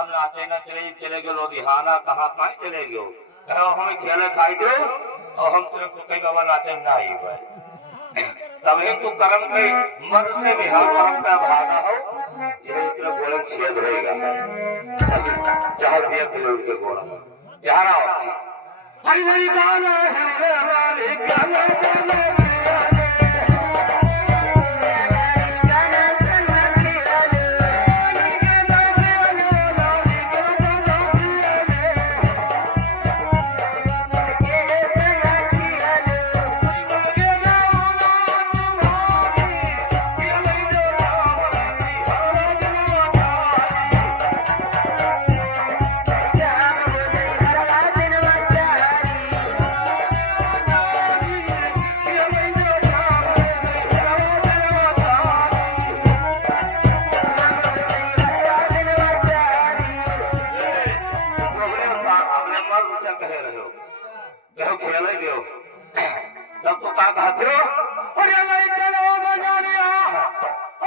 हम नाचे न चले गए लुधियाना कहाँ पाए चले गयो हम खेले खाई दो और हम सिर्फ सुखई बाबा नाचे ना आई भाई तभी तू कर्म के मन से बिहार कर्म का भागा हो ये इतना बोले छेद रहेगा चाहे दिया किलो के गोड़ा यहाँ आओ हरी हरी गाना है हमारे गाना जब तो का कहते हो अरे नहीं चलो बजारिया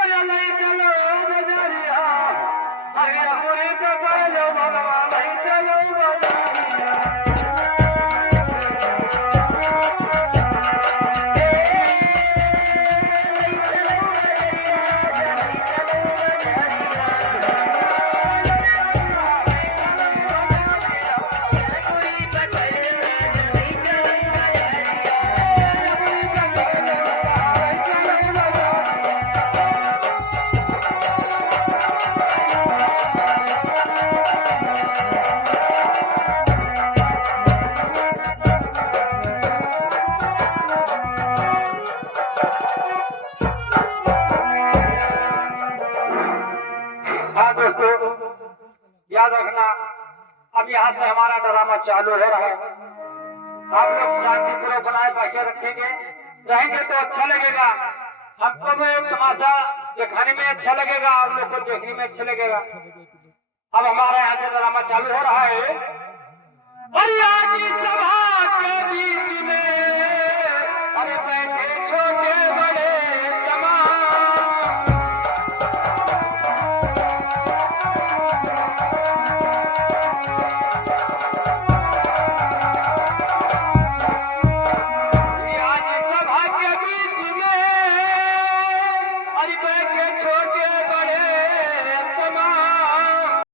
अरे नहीं चलो बजारिया अरे पूरी तो चलो भगवा नहीं चलो बजारिया याद रखना अब यहाँ से हमारा ड्रामा चालू हो रहा है आप लोग शांति पूर्वक बनाए बैठे रखेंगे रहेंगे तो अच्छा लगेगा हमको में तमाशा दिखाने में अच्छा लगेगा आप लोग को देखने में अच्छा लगेगा अब हमारे यहाँ से ड्रामा चालू हो रहा है सभा के बीच में अरे बैठे छोटे बड़े छोटे